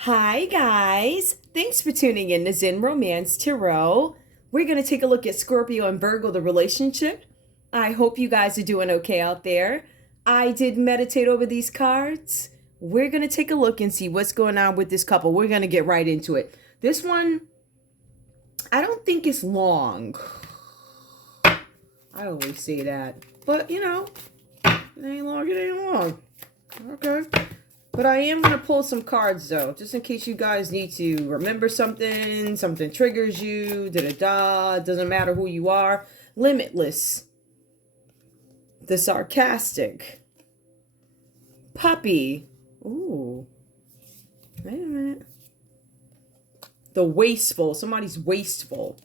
Hi, guys. Thanks for tuning in to Zen Romance Tarot. We're going to take a look at Scorpio and Virgo, the relationship. I hope you guys are doing okay out there. I did meditate over these cards. We're going to take a look and see what's going on with this couple. We're going to get right into it. This one, I don't think it's long. I always say that. But, it ain't long, it ain't long. Okay. But I am going to pull some cards, though, just in case you guys need to remember something triggers you, da-da-da, doesn't matter who you are. Limitless. The sarcastic. Puppy. Ooh. Wait a minute. The wasteful. Somebody's wasteful.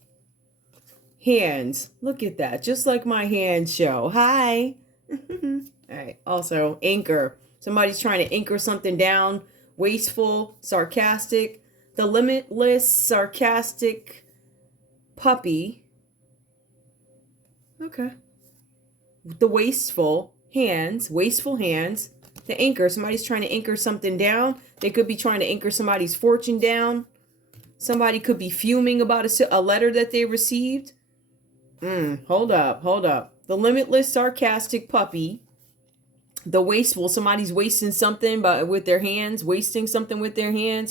Hands. Look at that. Just like my hand show. Hi. All right. Also, anchor. Somebody's trying to anchor something down. Wasteful, sarcastic. The limitless, sarcastic puppy. Okay. The wasteful hands. The anchor. Somebody's trying to anchor something down. They could be trying to anchor somebody's fortune down. Somebody could be fuming about a letter that they received. Hold up. The limitless, sarcastic puppy. The wasteful, somebody's wasting something with their hands,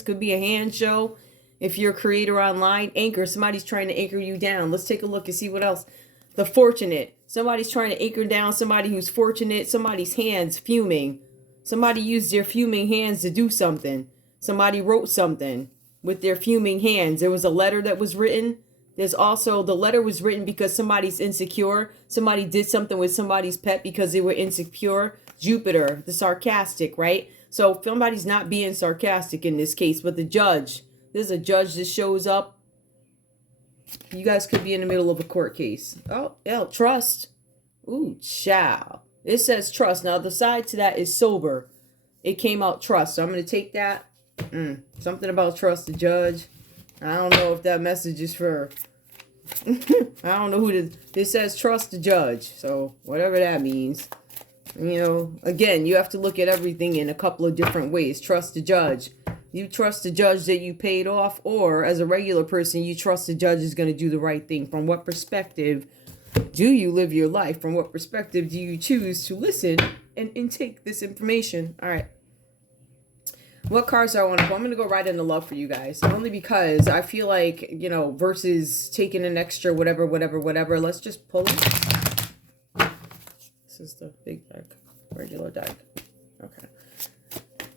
could be a hand show. If you're a creator online, anchor, somebody's trying to anchor you down. Let's take a look and see what else. The fortunate, somebody's trying to anchor down somebody who's fortunate, somebody's hands fuming. Somebody used their fuming hands to do something. Somebody wrote something with their fuming hands. There was a letter that was written. There's also, the letter was written because somebody's insecure. Somebody did something with somebody's pet because they were insecure. Jupiter, the sarcastic, right? So somebody's not being sarcastic in this case, but the judge. There's a judge that shows up. You guys could be in the middle of a court case. Oh, yeah, trust. Ooh, child. It says trust. Now, the side to that is sober. It came out trust. So I'm going to take that. Something about trust the judge. I don't know if that message is for... I don't know who this says trust the judge. So whatever that means. Again, you have to look at everything in a couple of different ways. Trust the judge. You trust the judge that you paid off, or as a regular person, you trust the judge is going to do the right thing. From what perspective do you live your life? From what perspective do you choose to listen and intake this information? All right. What cards do I want to pull? I'm going to go right into love for you guys. Only because I feel like, versus taking an extra whatever. Let's just pull it. This is the big deck. Regular deck. Okay.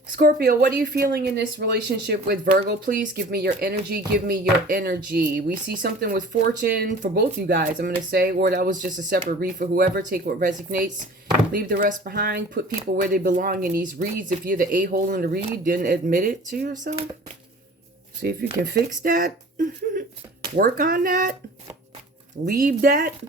Scorpio, what are you feeling in this relationship with Virgo? Please give me your energy. We see something with fortune for both you guys, I'm going to say. Or that was just a separate read for whoever. Take what resonates. Leave the rest behind. Put people where they belong in these reads. If you're the a-hole in the read, didn't admit it to yourself. See if you can fix that. Work on that. Leave that.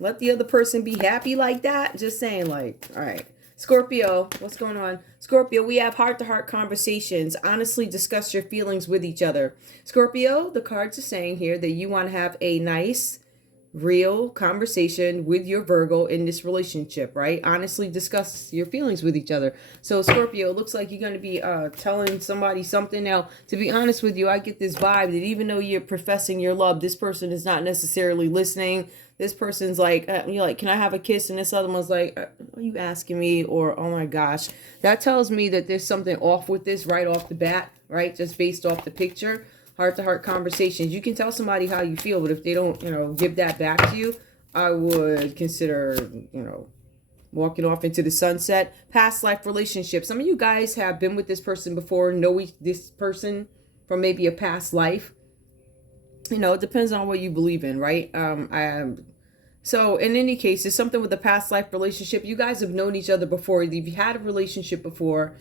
Let the other person be happy like that. Just saying, all right. Scorpio, what's going on? Scorpio, we have heart-to-heart conversations. Honestly discuss your feelings with each other. Scorpio, the cards are saying here that you want to have a nice, real conversation with your Virgo in this relationship, right? Honestly discuss your feelings with each other. So Scorpio, it looks like you're going to be telling somebody something. Now, to be honest with you, I get this vibe that even though you're professing your love, this person is not necessarily listening. This person's like, you're like, can I have a kiss? And this other one's like, are you asking me? Or, oh my gosh. That tells me that there's something off with this right off the bat, right? Just based off the picture. Heart-to-heart conversations. You can tell somebody how you feel, but if they don't, give that back to you, I would consider, walking off into the sunset. Past life relationship. Some of you guys have been with this person before, know this person from maybe a past life. It depends on what you believe in, right? So in any case, it's something with a past life relationship. You guys have known each other before. You've had a relationship before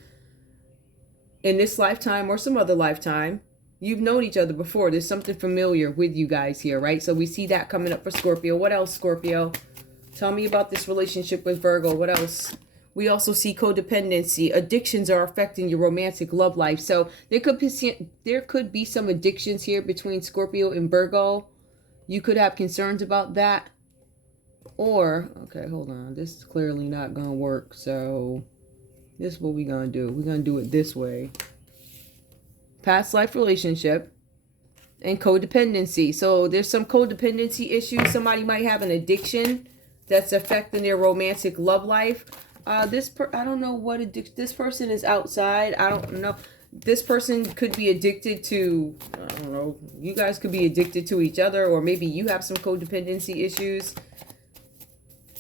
in this lifetime or some other lifetime. You've known each other before. There's something familiar with you guys here, right? So we see that coming up for Scorpio. What else, Scorpio? Tell me about this relationship with Virgo. What else? We also see codependency. Addictions are affecting your romantic love life. So there could be some addictions here between Scorpio and Virgo. You could have concerns about that. Or, okay, hold on. This is clearly not going to work. So this is what we're going to do. We're going to do it this way. past life relationship, and codependency. So there's some codependency issues. Somebody might have an addiction that's affecting their romantic love life. I don't know what addiction. This person is outside. I don't know. This person could be addicted to, I don't know, you guys could be addicted to each other, or maybe you have some codependency issues.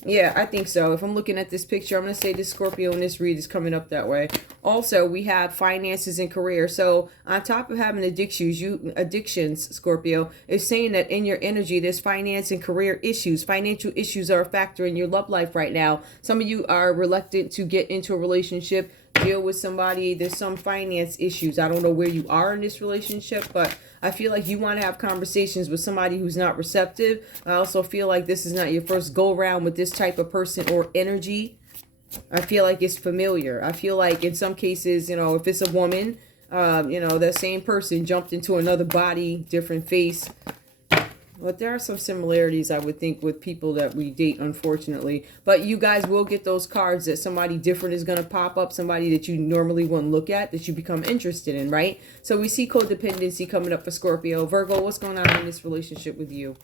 Yeah, I think so. If I'm looking at this picture, I'm going to say this Scorpio in this read is coming up that way. Also, we have finances and career. So on top of having addictions, Scorpio, is saying that in your energy, there's finance and career issues. Financial issues are a factor in your love life right now. Some of you are reluctant to get into a relationship, deal with somebody. There's some finance issues. I don't know where you are in this relationship, but I feel like you want to have conversations with somebody who's not receptive. I also feel like this is not your first go round with this type of person or energy. I feel like it's familiar. I feel like in some cases, you know, if it's a woman, you know, the same person jumped into another body, different face. But there are some similarities, I would think, with people that we date, unfortunately. But you guys will get those cards that somebody different is going to pop up, somebody that you normally wouldn't look at, that you become interested in, right? So we see codependency coming up for Scorpio. Virgo, what's going on in this relationship with you?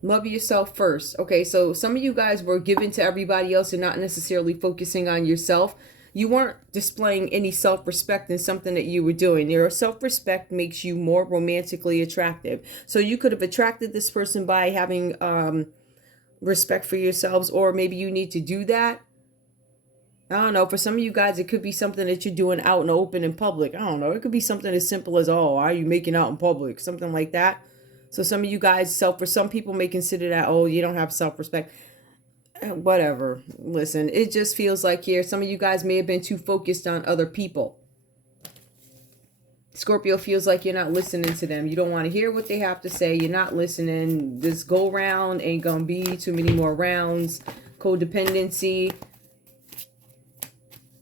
Love yourself first. Okay, so some of you guys were given to everybody else and not necessarily focusing on yourself. You weren't displaying any self-respect in something that you were doing. Your self-respect makes you more romantically attractive. So you could have attracted this person by having respect for yourselves, or maybe you need to do that. I don't know. For some of you guys, it could be something that you're doing out in the open in public. I don't know. It could be something as simple as, oh, why are you making out in public? Something like that. So some of you guys, for some people may consider that, oh, you don't have self-respect. Whatever. Listen, it just feels like here, some of you guys may have been too focused on other people. Scorpio feels like you're not listening to them. You don't want to hear what they have to say. You're not listening. This go round ain't gonna be too many more rounds. Codependency.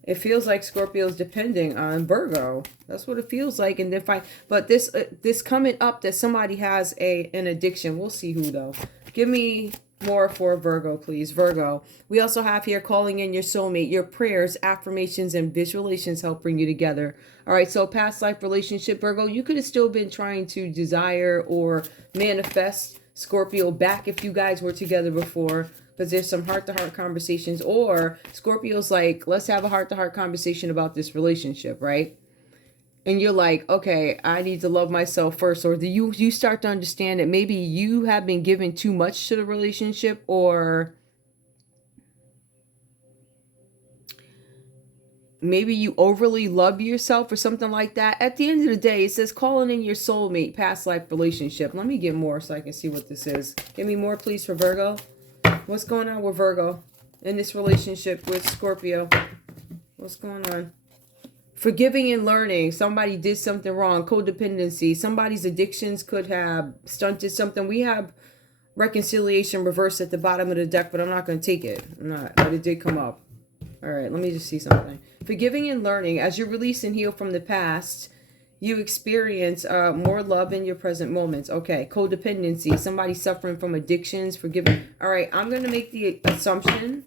It feels like Scorpio's depending on Virgo. That's what it feels like. And then but this coming up that somebody has an addiction. We'll see who though. Give me more for Virgo, please. Virgo. We also have here calling in your soulmate. Your prayers, affirmations, and visualizations help bring you together. All right, so past life relationship, Virgo, you could have still been trying to desire or manifest Scorpio back if you guys were together before, because there's some heart-to-heart conversations. Or Scorpio's like, let's have a heart-to-heart conversation about this relationship, right? And you're like, okay, I need to love myself first. Or do you start to understand that maybe you have been giving too much to the relationship, or maybe you overly love yourself or something like that. At the end of the day, it says calling in your soulmate, past life relationship. Let me get more so I can see what this is. Give me more, please, for Virgo. What's going on with Virgo in this relationship with Scorpio? What's going on? Forgiving and learning. Somebody did something wrong. Codependency. Somebody's addictions could have stunted something. We have reconciliation reversed at the bottom of the deck, but I'm not going to take it. I'm not, but it did come up. All right, let me just see something. Forgiving and learning. As you release and heal from the past, you experience more love in your present moments. Okay, codependency. Somebody suffering from addictions. Forgiving. All right, I'm going to make the assumption.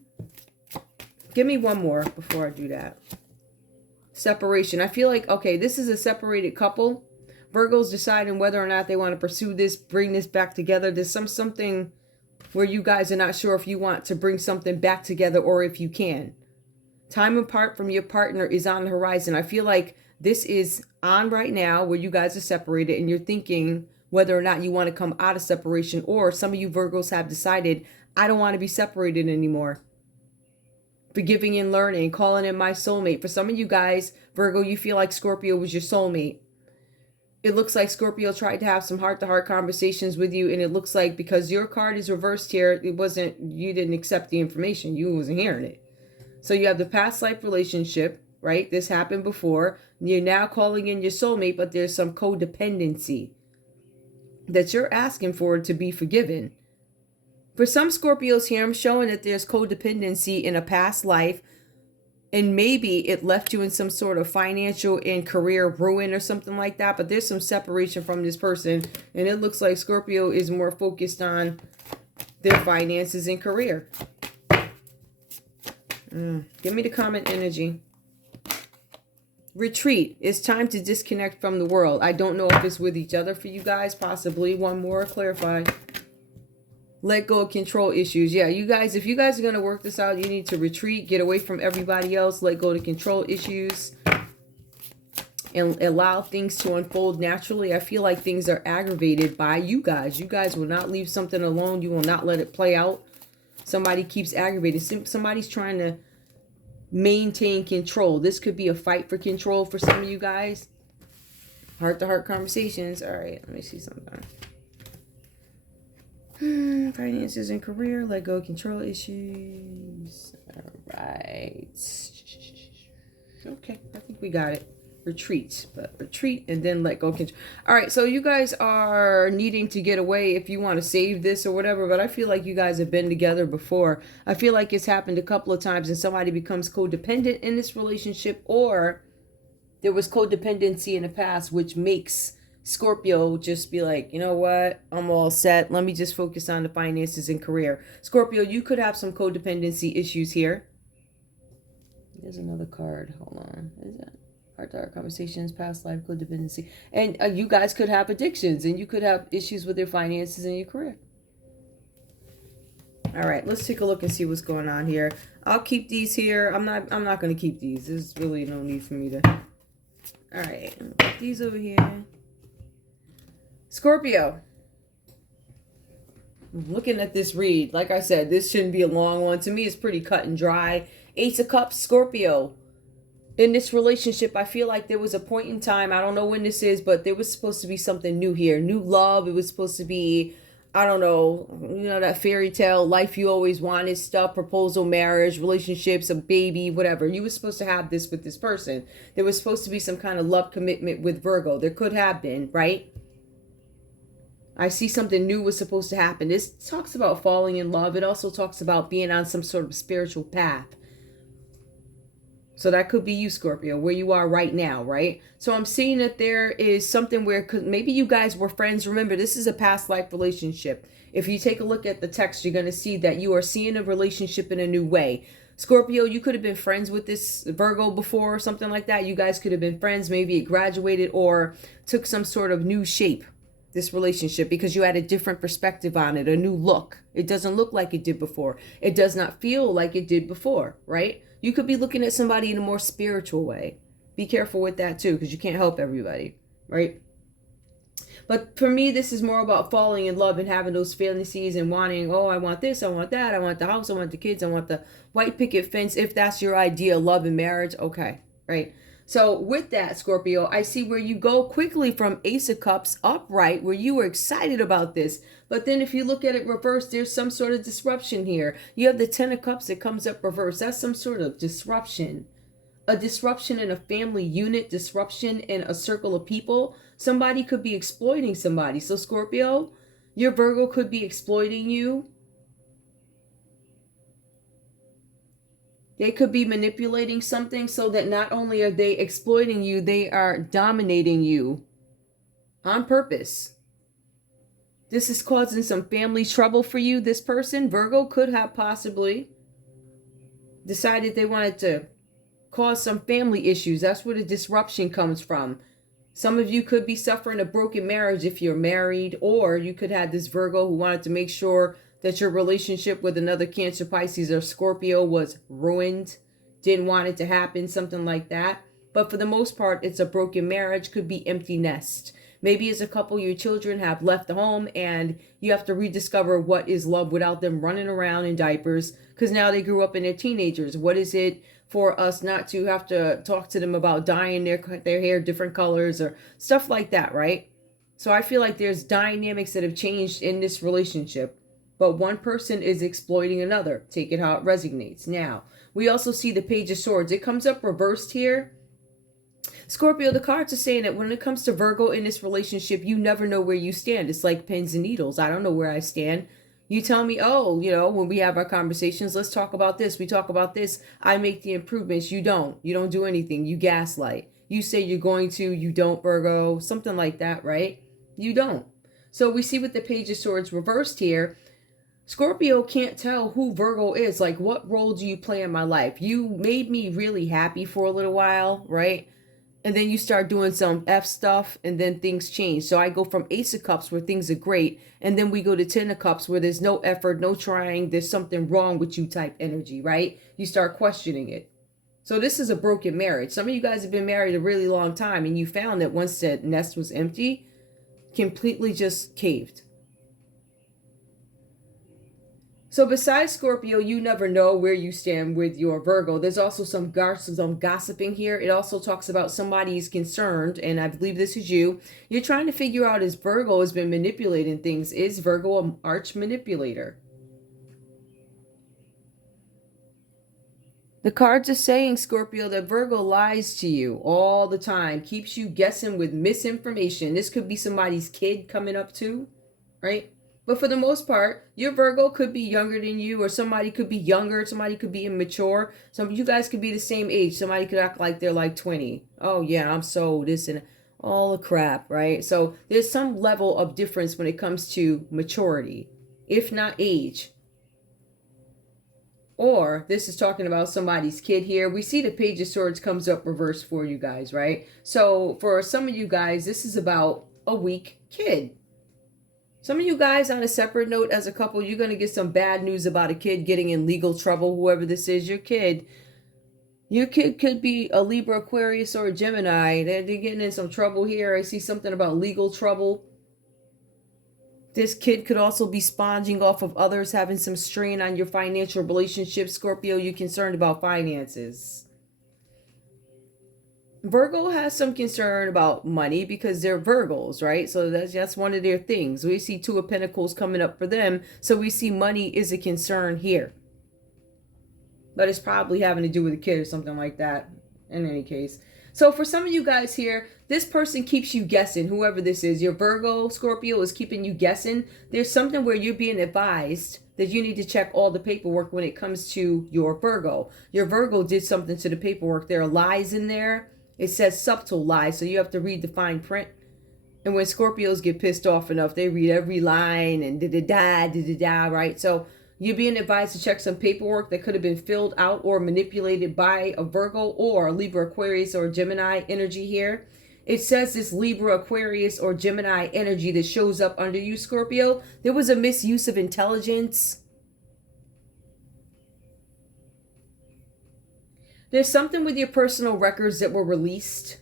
Give me one more before I do that. Separation. I feel like, okay, this is a separated couple. Virgo's deciding whether or not they want to pursue this, bring this back together. There's something where you guys are not sure if you want to bring something back together or if you can. Time apart from your partner is on the horizon. I feel like this is on right now where you guys are separated and you're thinking whether or not you want to come out of separation, or some of you Virgos have decided, I don't want to be separated anymore. Forgiving and learning, calling in my soulmate. For some of you guys, Virgo, you feel like Scorpio was your soulmate. It looks like Scorpio tried to have some heart-to-heart conversations with you, and it looks like because your card is reversed here, you didn't accept the information. You wasn't hearing it. So you have the past life relationship, right? This happened before. You're now calling in your soulmate, but there's some codependency that you're asking for to be forgiven. For some Scorpios here, I'm showing that there's codependency in a past life, and maybe it left you in some sort of financial and career ruin or something like that, but there's some separation from this person, and it looks like Scorpio is more focused on their finances and career. Give me the comment energy. Retreat. It's time to disconnect from the world. I don't know if it's with each other for you guys. Possibly. One more. Clarify. Let go of control issues. Yeah, you guys, if you guys are going to work this out, you need to retreat. Get away from everybody else. Let go of control issues. And allow things to unfold naturally. I feel like things are aggravated by you guys. You guys will not leave something alone. You will not let it play out. Somebody keeps aggravating. Somebody's trying to maintain control. This could be a fight for control for some of you guys. Heart-to-heart conversations. All right, let me see something. Finances and career. Let go of control issues. All right. Okay, I think we got it. Retreat, but retreat and then let go. All right, so you guys are needing to get away if you want to save this or whatever, but I feel like you guys have been together before. I feel like it's happened a couple of times and somebody becomes codependent in this relationship, or there was codependency in the past, which makes Scorpio just be like, you know what, I'm all set. Let me just focus on the finances and career. Scorpio, you could have some codependency issues here. There's another card. Hold on. What is that? Heart-to-heart conversations, past life, codependency. And you guys could have addictions and you could have issues with your finances and your career. All right, let's take a look and see what's going on here. I'll keep these here. I'm not going to keep these. There's really no need for me to. All right, put these over here. Scorpio. Looking at this read, like I said, this shouldn't be a long one. To me, it's pretty cut and dry. Ace of Cups, Scorpio. In this relationship, I feel like there was a point in time, I don't know when this is, but there was supposed to be something new here. New love. It was supposed to be, I don't know, that fairy tale, life you always wanted stuff, proposal, marriage, relationships, a baby, whatever. You were supposed to have this with this person. There was supposed to be some kind of love commitment with Virgo. There could have been, right? I see something new was supposed to happen. This talks about falling in love. It also talks about being on some sort of spiritual path. So that could be you, Scorpio, where you are right now, right? So I'm seeing that there is something where maybe you guys were friends. Remember, this is a past life relationship. If you take a look at the text, you're going to see that you are seeing a relationship in a new way. Scorpio, you could have been friends with this Virgo before or something like that. You guys could have been friends. Maybe it graduated or took some sort of new shape, this relationship, because you had a different perspective on it, a new look. It doesn't look like it did before. It does not feel like it did before, right? You could be looking at somebody in a more spiritual way. Be careful with that too, because you can't help everybody, right? But for me, this is more about falling in love and having those fantasies and wanting, oh, I want this, I want that, I want the house, I want the kids, I want the white picket fence. If that's your idea of love and marriage, okay, right? So with that, Scorpio, I see where you go quickly from Ace of Cups upright, where you were excited about this. But then if you look at it reversed, there's some sort of disruption here. You have the Ten of Cups that comes up reversed. That's some sort of disruption. A disruption in a family unit, disruption in a circle of people. Somebody could be exploiting somebody. So Scorpio, your Virgo could be exploiting you. They could be manipulating something so that not only are they exploiting you, they are dominating you on purpose. This is causing some family trouble for you. This person, Virgo, could have possibly decided they wanted to cause some family issues. That's where the disruption comes from. Some of you could be suffering a broken marriage if you're married, or you could have this Virgo who wanted to make sure that your relationship with another Cancer, Pisces, or Scorpio was ruined, didn't want it to happen, something like that. But for the most part, it's a broken marriage, could be empty nest. Maybe as a couple, your children have left the home and you have to rediscover what is love without them running around in diapers, because now they grew up and they're teenagers. What is it for us not to have to talk to them about dyeing their hair different colors or stuff like that, right? So I feel like there's dynamics that have changed in this relationship. But one person is exploiting another. Take it how it resonates. Now, we also see the Page of Swords. It comes up reversed here. Scorpio, the cards are saying that when it comes to Virgo in this relationship, you never know where you stand. It's like pins and needles. I don't know where I stand. You tell me, oh, when we have our conversations, let's talk about this. We talk about this. I make the improvements. You don't. You don't do anything. You gaslight. You say you're going to. You don't, Virgo. Something like that, right? You don't. So we see with the Page of Swords reversed here. Scorpio can't tell who Virgo is. Like, what role do you play in my life? You made me really happy for a little while, right? And then you start doing some F stuff, and then things change. So I go from Ace of Cups where things are great, and then we go to Ten of Cups where there's no effort, no trying, there's something wrong with you type energy, right? You start questioning it. So this is a broken marriage. Some of you guys have been married a really long time, and you found that once that nest was empty, completely just caved. So besides Scorpio, you never know where you stand with your Virgo. There's also some gossiping here. It also talks about somebody's concerned, and I believe this is you. You're trying to figure out if Virgo has been manipulating things. Is Virgo an arch manipulator? The cards are saying, Scorpio, that Virgo lies to you all the time, keeps you guessing with misinformation. This could be somebody's kid coming up too, right? But for the most part, your Virgo could be younger than you, or somebody could be younger, somebody could be immature. Some of you guys could be the same age. Somebody could act like they're like 20. Oh yeah, I'm so this and all the crap, right? So there's some level of difference when it comes to maturity, if not age. Or this is talking about somebody's kid here. We see the Page of Swords comes up reversed for you guys, right? So for some of you guys, this is about a weak kid. Some of you guys, on a separate note, as a couple, you're going to get some bad news about a kid getting in legal trouble. Whoever this is, your kid could be a Libra, Aquarius, or a Gemini. They're getting in some trouble here. I see something about legal trouble. This kid could also be sponging off of others, having some strain on your financial relationship. Scorpio, you're concerned about finances. Virgo has some concern about money because they're Virgos, right? So that's one of their things. We see Two of Pentacles coming up for them. So we see money is a concern here. But it's probably having to do with a kid or something like that in any case. So for some of you guys here, this person keeps you guessing, whoever this is. Your Virgo, Scorpio, is keeping you guessing. There's something where you're being advised that you need to check all the paperwork when it comes to your Virgo. Your Virgo did something to the paperwork. There are lies in there. It says subtle lies, so you have to read the fine print. And when Scorpios get pissed off enough, they read every line and da-da-da, right? So you're being advised to check some paperwork that could have been filled out or manipulated by a Virgo or a Libra, Aquarius, or Gemini energy here. It says this Libra, Aquarius, or Gemini energy that shows up under you, Scorpio. There was a misuse of intelligence. There's something with your personal records that were released.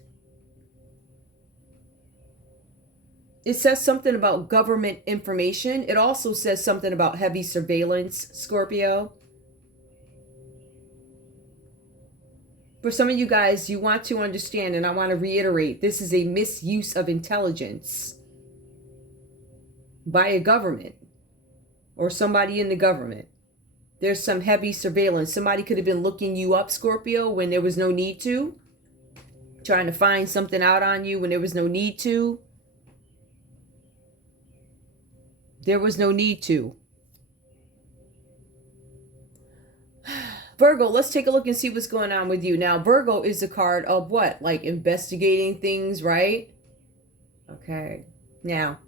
It says something about government information. It also says something about heavy surveillance, Scorpio. For some of you guys, you want to understand, and I want to reiterate, this is a misuse of intelligence by a government or somebody in the government. There's some heavy surveillance. Somebody could have been looking you up, Scorpio, when there was no need to. Trying to find something out on you when there was no need to. There was no need to. Virgo, let's take a look and see what's going on with you. Now, Virgo is the card of what? Like investigating things, right? Okay. Now,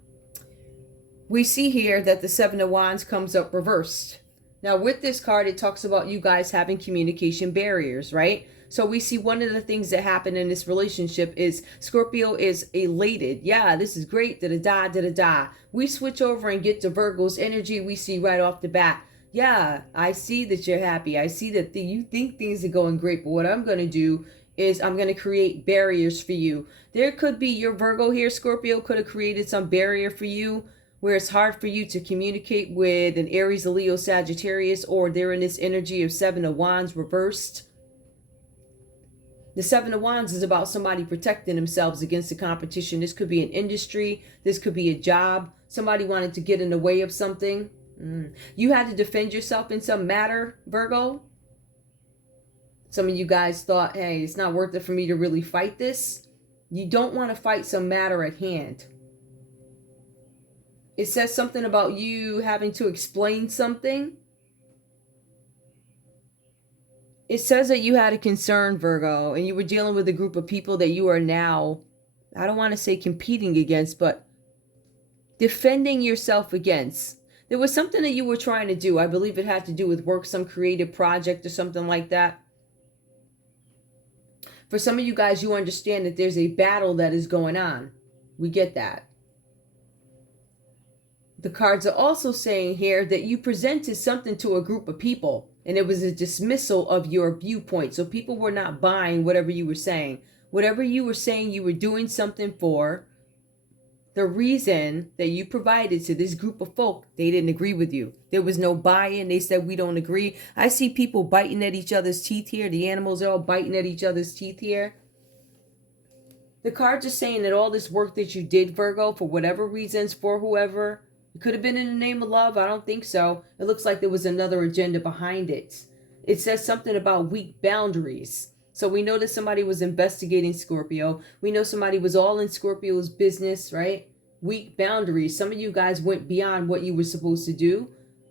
we see here that the Seven of Wands comes up reversed. Now, with this card, it talks about you guys having communication barriers, right? So we see one of the things that happen in this relationship is Scorpio is elated. Yeah, this is great. Da-da-da, da-da-da. We switch over and get to Virgo's energy. We see right off the bat. Yeah, I see that you're happy. I see that you think things are going great. But what I'm going to do is I'm going to create barriers for you. There could be your Virgo here, Scorpio, could have created some barrier for you where it's hard for you to communicate with an Aries, a Leo, Sagittarius, or they're in this energy of Seven of Wands reversed. The Seven of Wands is about somebody protecting themselves against the competition. This could be an industry. This could be a job. Somebody wanted to get in the way of something. You had to defend yourself in some matter, Virgo. Some of you guys thought, hey, it's not worth it for me to really fight this. You don't want to fight some matter at hand. It says something about you having to explain something. It says that you had a concern, Virgo, and you were dealing with a group of people that you are now, I don't want to say competing against, but defending yourself against. There was something that you were trying to do. I believe it had to do with work, some creative project or something like that. For some of you guys, you understand that there's a battle that is going on. We get that. The cards are also saying here that you presented something to a group of people and it was a dismissal of your viewpoint. So people were not buying whatever you were saying. Whatever you were saying you were doing something for, the reason that you provided to this group of folk, they didn't agree with you. There was no buy-in. They said, we don't agree. I see people biting at each other's teeth here. The animals are all biting at each other's teeth here. The cards are saying that all this work that you did, Virgo, for whatever reasons, for whoever, it could have been in the name of love. I don't think so. It looks like there was another agenda behind it. It says something about weak boundaries. So we know that somebody was investigating Scorpio. We know somebody was all in Scorpio's business, right? Weak boundaries. Some of you guys went beyond what you were supposed to do.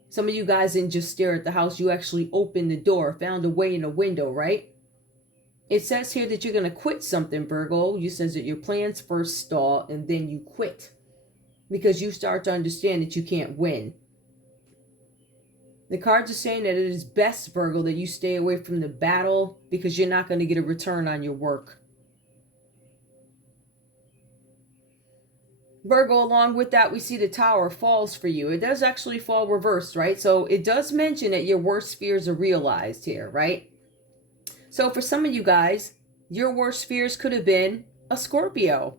Some of you guys didn't just stare at the house. You actually opened the door, found a way in a window, right? It says here that you're going to quit something, Virgo. You says that your plans first stall and then you quit because you start to understand that you can't win. The cards are saying that it is best, Virgo, that you stay away from the battle because you're not going to get a return on your work. Virgo, along with that, we see the Tower falls for you. It does actually fall reversed, right? So it does mention that your worst fears are realized here, right? So for some of you guys, your worst fears could have been a Scorpio.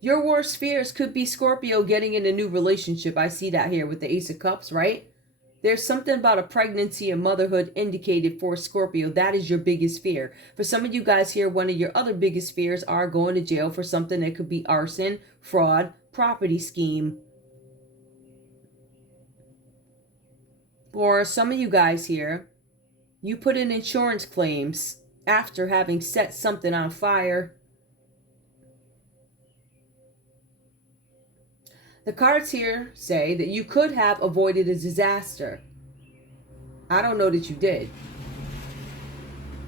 Your worst fears could be Scorpio getting in a new relationship. I see that here with the Ace of Cups, right? There's something about a pregnancy and motherhood indicated for Scorpio. That is your biggest fear. For some of you guys here, one of your other biggest fears are going to jail for something that could be arson, fraud, property scheme. For some of you guys here, you put in insurance claims after having set something on fire. The cards here say that you could have avoided a disaster. I don't know that you did.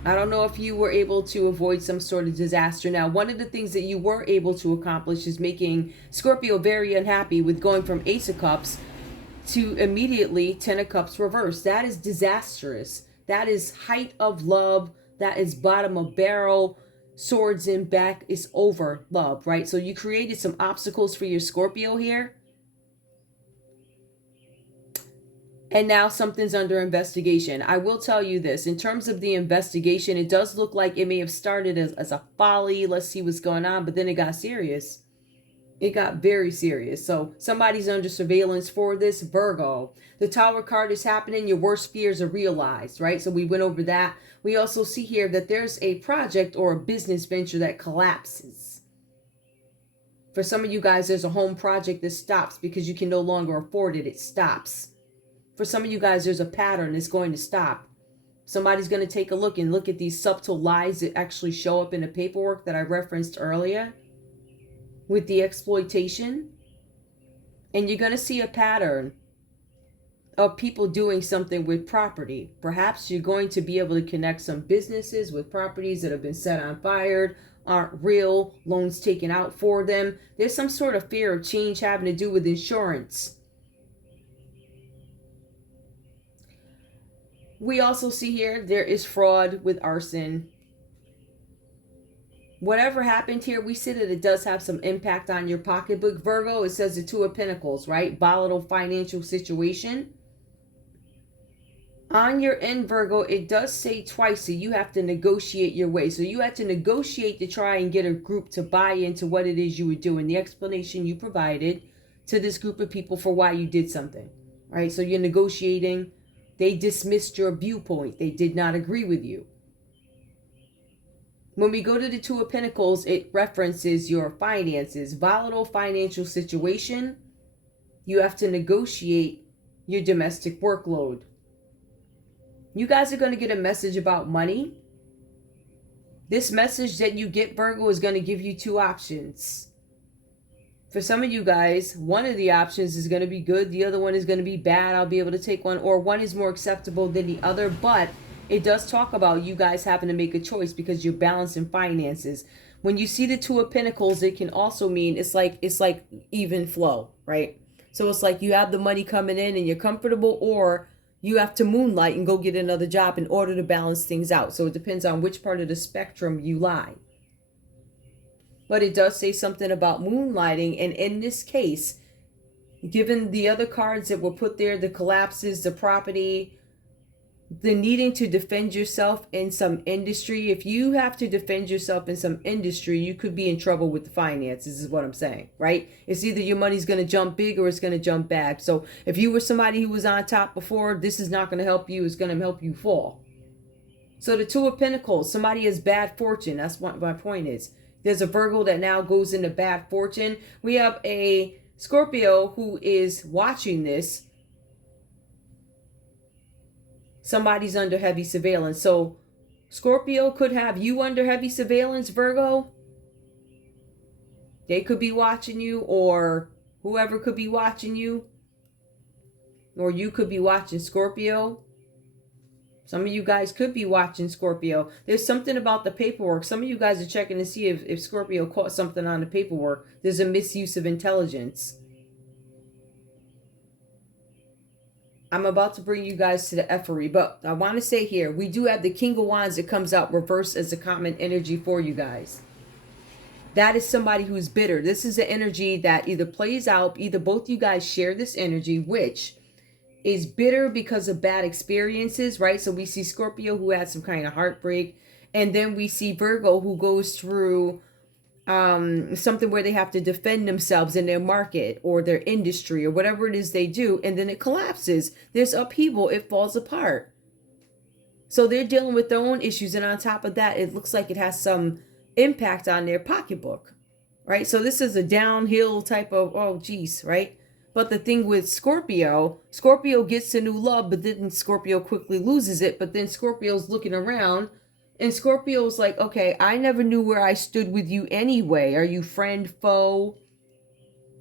I don't know if you were able to avoid some sort of disaster. Now, one of the things that you were able to accomplish is making Scorpio very unhappy with going from Ace of Cups to immediately 10 of Cups reversed. That is disastrous. That is height of love. That is bottom of barrel. Swords in back is over love, right? So you created some obstacles for your Scorpio here. And now something's under investigation. I will tell you this. In terms of the investigation, it does look like it may have started as a folly. Let's see what's going on. But then it got serious. It got very serious. So somebody's under surveillance for this, Virgo. The Tower card is happening. Your worst fears are realized, right? So we went over that. We also see here that there's a project or a business venture that collapses. For some of you guys, there's a home project that stops because you can no longer afford it. It stops. For some of you guys, there's a pattern that's going to stop. Somebody's going to take a look and look at these subtle lies that actually show up in the paperwork that I referenced earlier with the exploitation. And you're going to see a pattern of people doing something with property. Perhaps you're going to be able to connect some businesses with properties that have been set on fire, aren't real, loans taken out for them. There's some sort of fear of change having to do with insurance. We also see here there is fraud with arson. Whatever happened here, we see that it does have some impact on your pocketbook, Virgo. It says the Two of Pentacles, right? Volatile financial situation. On your end, Virgo, it does say twice that you have to negotiate your way. So you had to negotiate to try and get a group to buy into what it is you were doing. The explanation you provided to this group of people for why you did something, right? So you're negotiating. They dismissed your viewpoint. They did not agree with you. When we go to the Two of Pentacles, it references your finances. Volatile financial situation. You have to negotiate your domestic workload. You guys are going to get a message about money. This message that you get, Virgo, is going to give you two options. For some of you guys, one of the options is going to be good. The other one is going to be bad. I'll be able to take one. Or one is more acceptable than the other. But it does talk about you guys having to make a choice because you're balancing finances. When you see the Two of Pentacles, it can also mean it's like even flow, right? So it's like you have the money coming in and you're comfortable, or you have to moonlight and go get another job in order to balance things out. So it depends on which part of the spectrum you lie. But it does say something about moonlighting. And in this case, given the other cards that were put there, the collapses, the property, the needing to defend yourself in some industry. If you have to defend yourself in some industry, you could be in trouble with the finances, is what I'm saying, right? It's either your money's going to jump big or it's going to jump back. So if you were somebody who was on top before, this is not going to help you. It's going to help you fall. So the Two of Pentacles, somebody has bad fortune. That's what my point is. There's a Virgo that now goes into bad fortune. We have a Scorpio who is watching this. Somebody's under heavy surveillance. So Scorpio could have you under heavy surveillance, Virgo. They could be watching you, or whoever could be watching you. Or you could be watching Scorpio. Some of you guys could be watching Scorpio. There's something about the paperwork. Some of you guys are checking to see if Scorpio caught something on the paperwork. There's a misuse of intelligence. I'm about to bring you guys to the effery, but I want to say here, we do have the King of Wands that comes out reversed as a common energy for you guys. That is somebody who's bitter. This is the energy that either plays out, either both you guys share this energy, which is bitter because of bad experiences, right? So we see Scorpio who had some kind of heartbreak, and then we see Virgo who goes through something where they have to defend themselves in their market or their industry or whatever it is they do, and then it collapses. There's upheaval, it falls apart. So they're dealing with their own issues, and on top of that, it looks like it has some impact on their pocketbook, right? So this is a downhill type of, oh geez, right? But the thing with Scorpio gets a new love, but then Scorpio quickly loses it. But then Scorpio's looking around, and Scorpio's like, okay, I never knew where I stood with you anyway. Are you friend, foe?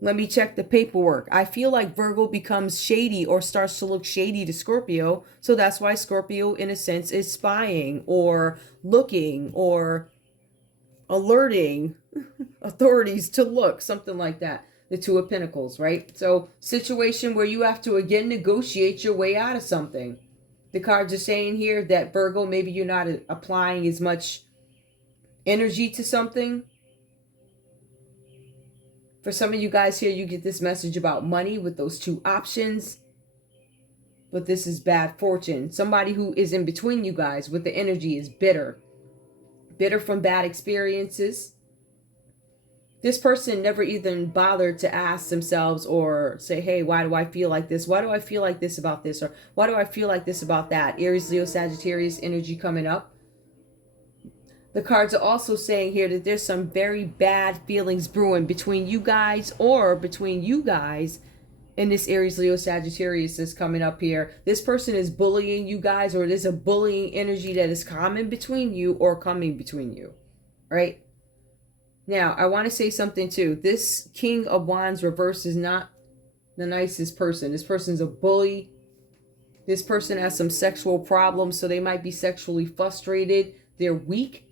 Let me check the paperwork. I feel like Virgo becomes shady or starts to look shady to Scorpio. So that's why Scorpio, in a sense, is spying or looking or alerting authorities to look, something like that. The Two of Pentacles, right? So situation where you have to again negotiate your way out of something. The cards are saying here that Virgo, maybe you're not applying as much energy to something. For some of you guys here, you get this message about money with those two options. But this is bad fortune. Somebody who is in between you guys with the energy is bitter. Bitter from bad experiences. This person never even bothered to ask themselves or say, hey, why do I feel like this? Why do I feel like this about this? Or why do I feel like this about that? Aries, Leo, Sagittarius energy coming up. The cards are also saying here that there's some very bad feelings brewing between you guys or between you guys and this Aries, Leo, Sagittarius that's coming up here. This person is bullying you guys, or there's a bullying energy that is common between you or coming between you, right? Now, I want to say something too. This King of Wands reverse is not the nicest person. This person's a bully. This person has some sexual problems, so they might be sexually frustrated. They're weak.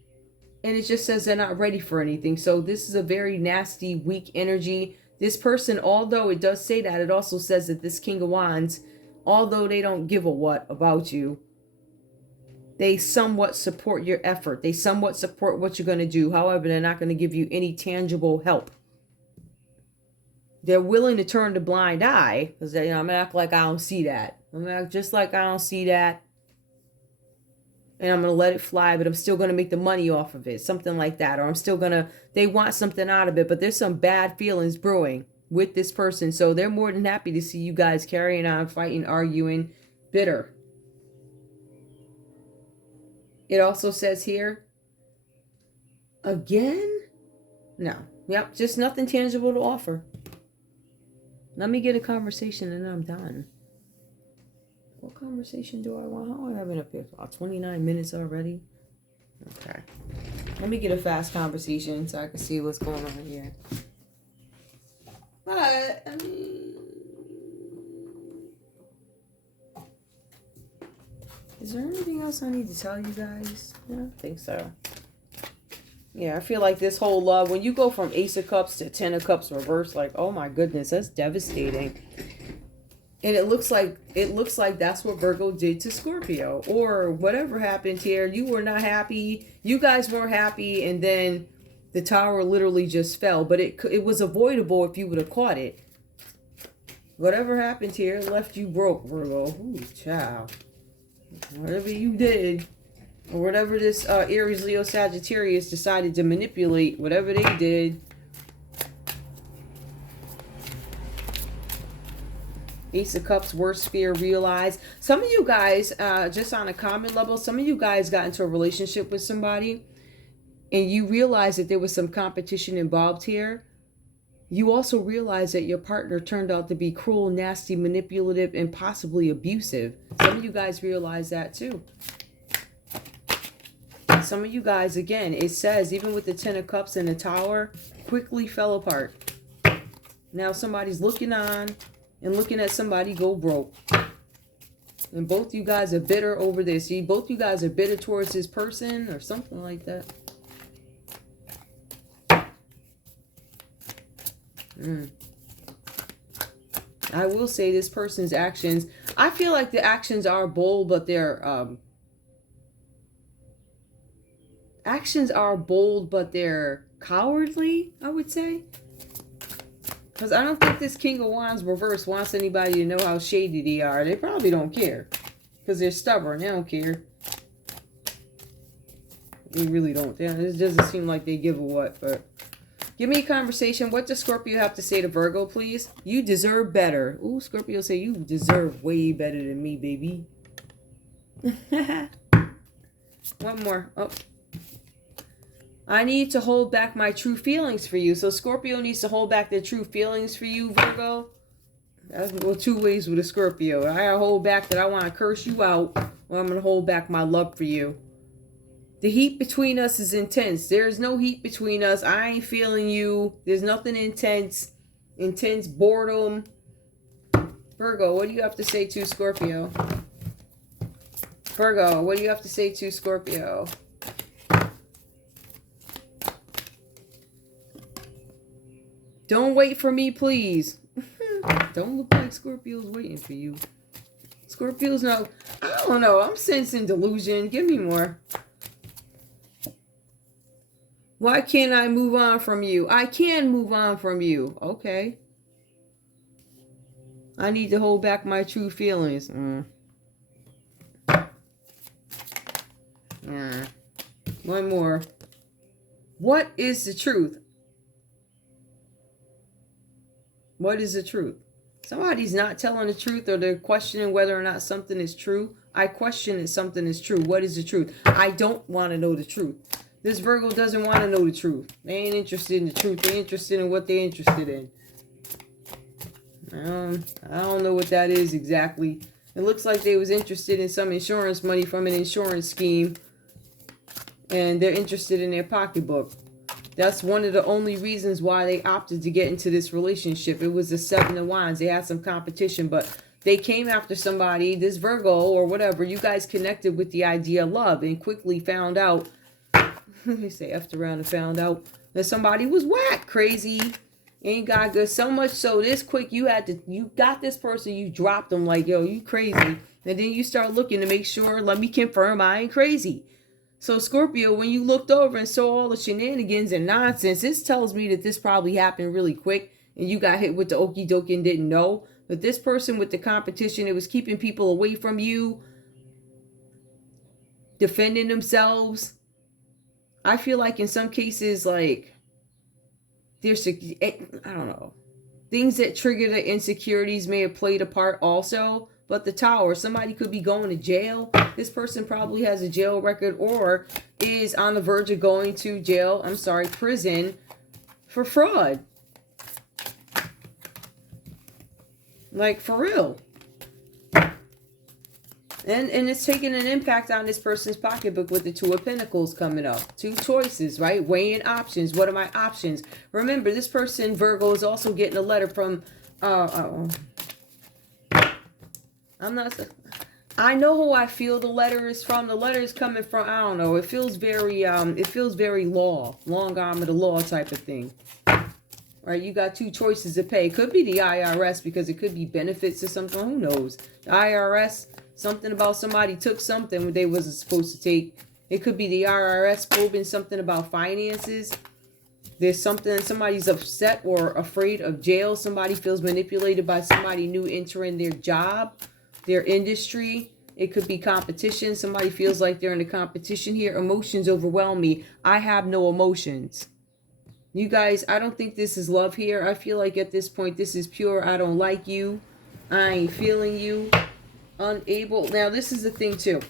And it just says they're not ready for anything. So this is a very nasty, weak energy. This person, although it does say that, it also says that this King of Wands, although they don't give a what about you, they somewhat support your effort. They somewhat support what you're going to do. However, they're not going to give you any tangible help. They're willing to turn the blind eye. Because I'm going to act like I don't see that. I'm going to act just like I don't see that. And I'm going to let it fly, but I'm still going to make the money off of it. Something like that. Or I'm still going to, they want something out of it. But there's some bad feelings brewing with this person. So they're more than happy to see you guys carrying on, fighting, arguing, bitter. It also says here, again? No. Yep, just nothing tangible to offer. Let me get a conversation and then I'm done. What conversation do I want? How long have I been up here? About 29 minutes already? Okay. Let me get a fast conversation so I can see what's going on here. But, I mean... is there anything else I need to tell you guys? I don't think so. Yeah, I feel like this whole love, when you go from Ace of Cups to Ten of Cups reverse, like, oh my goodness, that's devastating. And it looks like that's what Virgo did to Scorpio, or whatever happened here. You were not happy. You guys weren't happy, and then the tower literally just fell. But it was avoidable if you would have caught it. Whatever happened here left you broke, Virgo. Ooh, child. Whatever you did, or whatever this Aries, Leo, Sagittarius decided to manipulate, whatever they did. Ace of Cups, worst fear realized. Some of you guys, just on a common level, some of you guys got into a relationship with somebody and you realized that there was some competition involved here. You also realized that your partner turned out to be cruel, nasty, manipulative, and possibly abusive. Some of you guys realized that too. Some of you guys, again, it says, even with the Ten of Cups and the Tower, quickly fell apart. Now somebody's looking on and looking at somebody go broke. And both you guys are bitter over this. See, both you guys are bitter towards this person or something like that. I will say this person's actions, I feel like the actions are bold, but they're cowardly, I would say. Because I don't think this King of Wands reverse wants anybody to know how shady they are. They probably don't care. Because they're stubborn. They don't care. They really don't. This doesn't seem like they give a what. But give me a conversation. What does Scorpio have to say to Virgo, please? You deserve better. Ooh, Scorpio say you deserve way better than me, baby. One more. Oh. I need to hold back my true feelings for you. So Scorpio needs to hold back their true feelings for you, Virgo. That's go two ways with a Scorpio. I gotta hold back that I want to curse you out, or I'm going to hold back my love for you. The heat between us is intense. There's no heat between us. I ain't feeling you. There's nothing intense. Intense boredom. Virgo, what do you have to say to Scorpio? Virgo, what do you have to say to Scorpio? Don't wait for me, please. Don't look like Scorpio's waiting for you. Scorpio's no, I don't know. I'm sensing delusion. Give me more. Why can't I move on from you? I can move on from you. Okay. I need to hold back my true feelings. One more. What is the truth? What is the truth? Somebody's not telling the truth, or they're questioning whether or not something is true. I question if something is true. What is the truth? I don't want to know the truth. This Virgo doesn't want to know the truth. They ain't interested in the truth. They're interested in what they're interested in. I don't know what that is exactly. It looks like they was interested in some insurance money from an insurance scheme. And they're interested in their pocketbook. That's one of the only reasons why they opted to get into this relationship. It was the Seven of Wands. They had some competition, but they came after somebody, this Virgo or whatever. You guys connected with the idea of love and quickly found out, they say effed around and found out that somebody was whack, crazy, ain't got good. So much so this quick, you got this person, you dropped them like, yo, you crazy. And then you start looking to make sure, let me confirm I ain't crazy. So Scorpio, when you looked over and saw all the shenanigans and nonsense, this tells me that this probably happened really quick and you got hit with the okie dokie and didn't know. But this person with the competition, it was keeping people away from you, defending themselves. I feel like in some cases, like, there's, I don't know, things that trigger the insecurities may have played a part also. But the Tower, somebody could be going to jail. This person probably has a jail record or is on the verge of going to jail, prison for fraud. Like, for real. And it's taking an impact on this person's pocketbook with the Two of Pentacles coming up. Two choices, right? Weighing options. What are my options? Remember, this person, Virgo, is also getting a letter from... I know who I feel the letter is from. The letter is coming from, I don't know. It feels very long arm of the law type of thing. Right, you got two choices to pay. It could be the IRS because it could be benefits or something. Who knows? The IRS, something about somebody took something they wasn't supposed to take. It could be the IRS probing something about finances. There's something, somebody's upset or afraid of jail. Somebody feels manipulated by somebody new entering their job, their industry. It could be competition. Somebody feels like they're in a competition here. Emotions overwhelm me. I have no emotions. You guys, I don't think this is love here. I feel like at this point, this is pure. I don't like you. I ain't feeling you. Unable. Now, this is the thing too.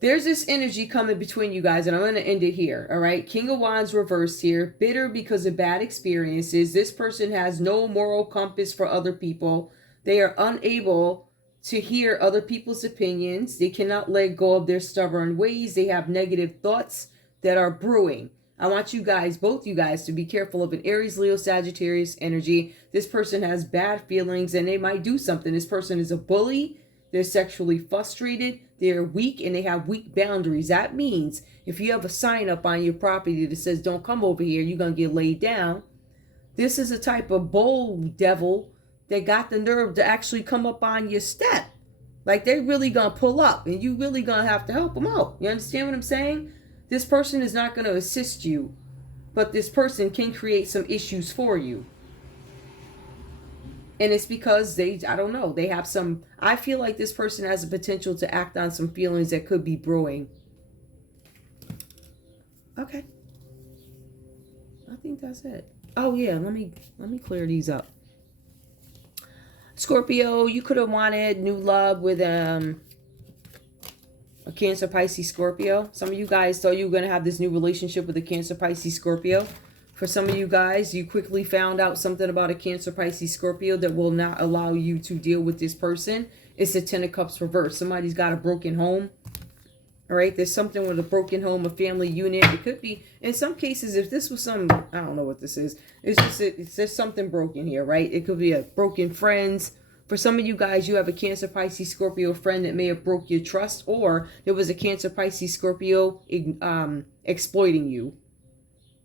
There's this energy coming between you guys, and I'm going to end it here, all right? King of Wands reversed here. Bitter because of bad experiences. This person has no moral compass for other people. They are unable to hear other people's opinions. They cannot let go of their stubborn ways. They have negative thoughts that are brewing. I want you guys, both you guys, to be careful of an Aries, Leo, Sagittarius energy. This person has bad feelings and they might do something. This person is a bully. They're sexually frustrated. They're weak and they have weak boundaries. That means if you have a sign up on your property that says, don't come over here, you're going to get laid down. This is a type of bold devil that got the nerve to actually come up on your step. Like they're really going to pull up and you really going to have to help them out. You understand what I'm saying? This person is not going to assist you, but this person can create some issues for you. And it's because I don't know, they have some, I feel like this person has the potential to act on some feelings that could be brewing. Okay. I think that's it. Oh yeah, let me clear these up. Scorpio, you could have wanted new love with a Cancer, Pisces, Scorpio. Some of you guys thought you were going to have this new relationship with a Cancer, Pisces, Scorpio. For some of you guys, you quickly found out something about a Cancer, Pisces, Scorpio that will not allow you to deal with this person. It's a Ten of Cups reverse. Somebody's got a broken home. All right, there's something with a broken home, a family unit. It could be, in some cases, if this was some, I don't know what this is. It's just something broken here, right? It could be a broken friends. For some of you guys, you have a Cancer, Pisces, Scorpio friend that may have broke your trust, or there was a Cancer, Pisces, Scorpio exploiting you.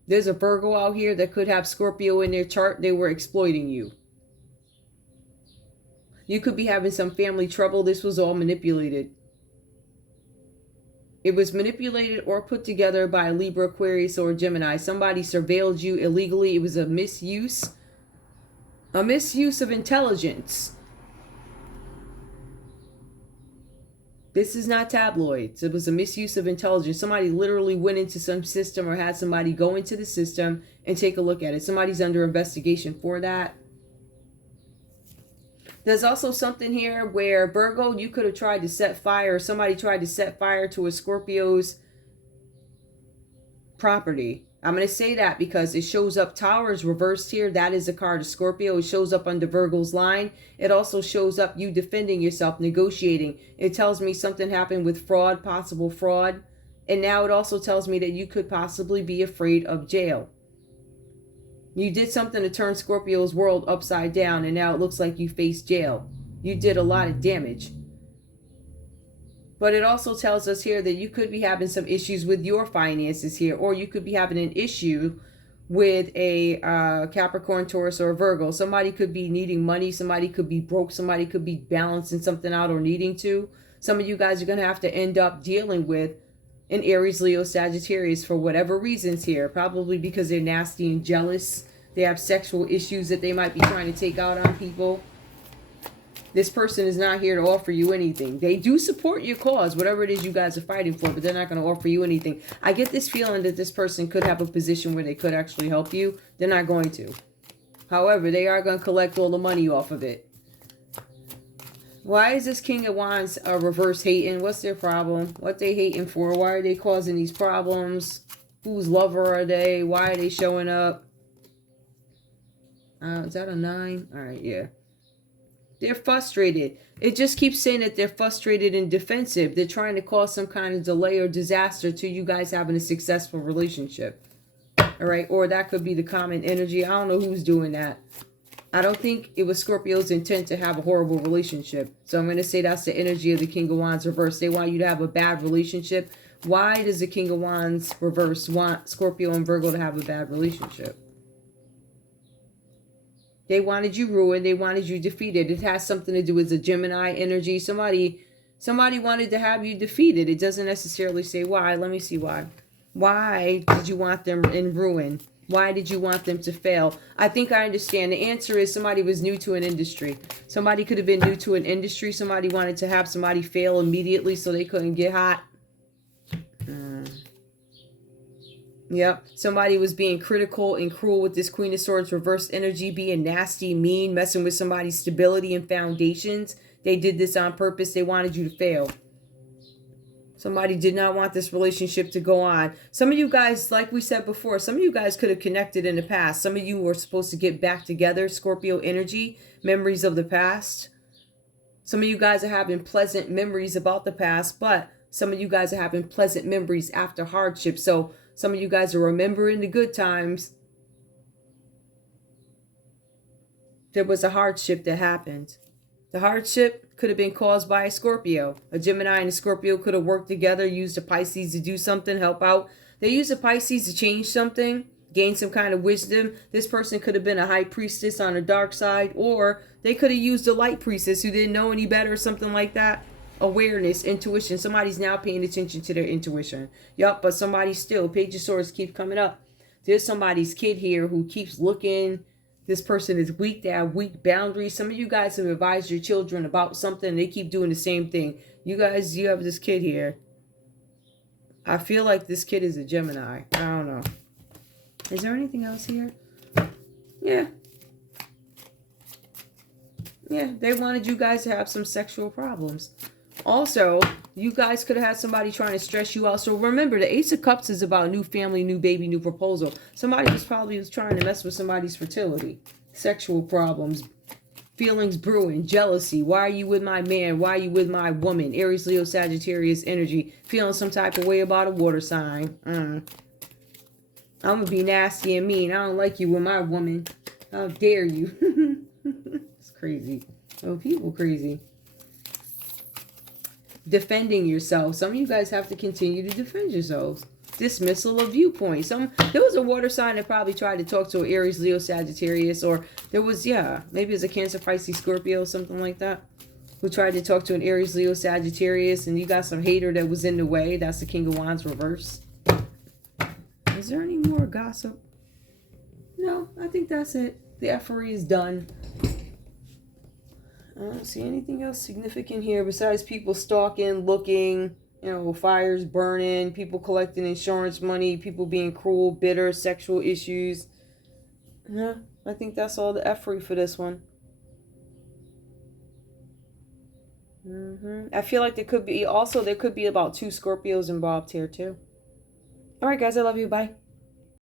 There's a Virgo out here that could have Scorpio in their chart. They were exploiting you. You could be having some family trouble. This was all manipulated. It was manipulated or put together by a Libra, Aquarius, or Gemini. Somebody surveilled you illegally. It was a misuse of intelligence. This is not tabloids. It was a misuse of intelligence. Somebody literally went into some system or had somebody go into the system and take a look at it. Somebody's under investigation for that. There's also something here where, Virgo, you could have tried to set fire. Somebody tried to set fire to a Scorpio's property. I'm going to say that because it shows up towers reversed here. That is a card of Scorpio. It shows up under Virgo's line. It also shows up you defending yourself, negotiating. It tells me something happened with fraud, possible fraud. And now it also tells me that you could possibly be afraid of jail. You did something to turn Scorpio's world upside down and now it looks like you face jail. You did a lot of damage. But it also tells us here that you could be having some issues with your finances here, or you could be having an issue with a Capricorn, Taurus, or Virgo. Somebody could be needing money. Somebody could be broke. Somebody could be balancing something out or needing to. Some of you guys are going to have to end up dealing with an Aries, Leo, Sagittarius for whatever reasons here. Probably because they're nasty and jealous. They have sexual issues that they might be trying to take out on people. This person is not here to offer you anything. They do support your cause, whatever it is you guys are fighting for, but they're not going to offer you anything. I get this feeling that this person could have a position where they could actually help you. They're not going to. However, they are going to collect all the money off of it. Why is this King of Wands reverse hating? What's their problem? What they hating for? Why are they causing these problems? Whose lover are they? Why are they showing up? Is that a 9? All right, yeah. They're frustrated. It just keeps saying that they're frustrated and defensive. They're trying to cause some kind of delay or disaster to you guys having a successful relationship. All right. Or that could be the common energy. I don't know who's doing that. I don't think it was Scorpio's intent to have a horrible relationship. So I'm going to say that's the energy of the King of Wands reverse. They want you to have a bad relationship. Why does the King of Wands reverse want Scorpio and Virgo to have a bad relationship? They wanted you ruined. They wanted you defeated. It has something to do with the Gemini energy. Somebody wanted to have you defeated. It doesn't necessarily say why. Let me see why. Why did you want them in ruin? Why did you want them to fail? I think I understand. The answer is somebody was new to an industry. Somebody could have been new to an industry. Somebody wanted to have somebody fail immediately so they couldn't get hot. Yep. Somebody was being critical and cruel with this Queen of Swords reverse energy, being nasty, mean, messing with somebody's stability and foundations. They did this on purpose. They wanted you to fail. Somebody did not want this relationship to go on. Some of you guys, like we said before, some of you guys could have connected in the past. Some of you were supposed to get back together. Scorpio energy, memories of the past. Some of you guys are having pleasant memories about the past, but some of you guys are having pleasant memories after hardship. So some of you guys are remembering the good times. There was a hardship that happened. The hardship could have been caused by a Scorpio. A Gemini and a Scorpio could have worked together, used a Pisces to do something, help out. They used a Pisces to change something, gain some kind of wisdom. This person could have been a high priestess on the dark side, or they could have used a light priestess who didn't know any better or something like that. Awareness, intuition. Somebody's now paying attention to their intuition. Yup, but somebody still, Page of Swords keep coming up. There's somebody's kid here who keeps looking. This person is weak. They have weak boundaries. Some of you guys have advised your children about something and they keep doing the same thing. You guys, you have this kid here. I feel like this kid is a Gemini. I don't know. Is there anything else here? Yeah. Yeah, they wanted you guys to have some sexual problems. Also, you guys could have had somebody trying to stress you out. So remember, the Ace of Cups is about new family, new baby, new proposal. Somebody was probably trying to mess with somebody's fertility. Sexual problems. Feelings brewing. Jealousy. Why are you with my man? Why are you with my woman? Aries, Leo, Sagittarius energy. Feeling some type of way about a water sign. I'm going to be nasty and mean. I don't like you with my woman. How dare you? It's crazy. Oh, people crazy. Defending yourself. Some of you guys have to continue to defend yourselves. Dismissal of viewpoints. There was a water sign that probably tried to talk to an Aries, Leo, Sagittarius, or there was, maybe it's a Cancer, Pisces, Scorpio, something like that, who tried to talk to an Aries, Leo, Sagittarius, and you got some hater that was in the way. That's the King of Wands reverse. Is there any more gossip? No, I think that's it. The effery is done. I don't see anything else significant here besides people stalking, looking, fires burning, people collecting insurance money, people being cruel, bitter, sexual issues. Yeah, I think that's all the effery for this one. I feel like there could be about 2 Scorpios involved here too. All right, guys, I love you. Bye.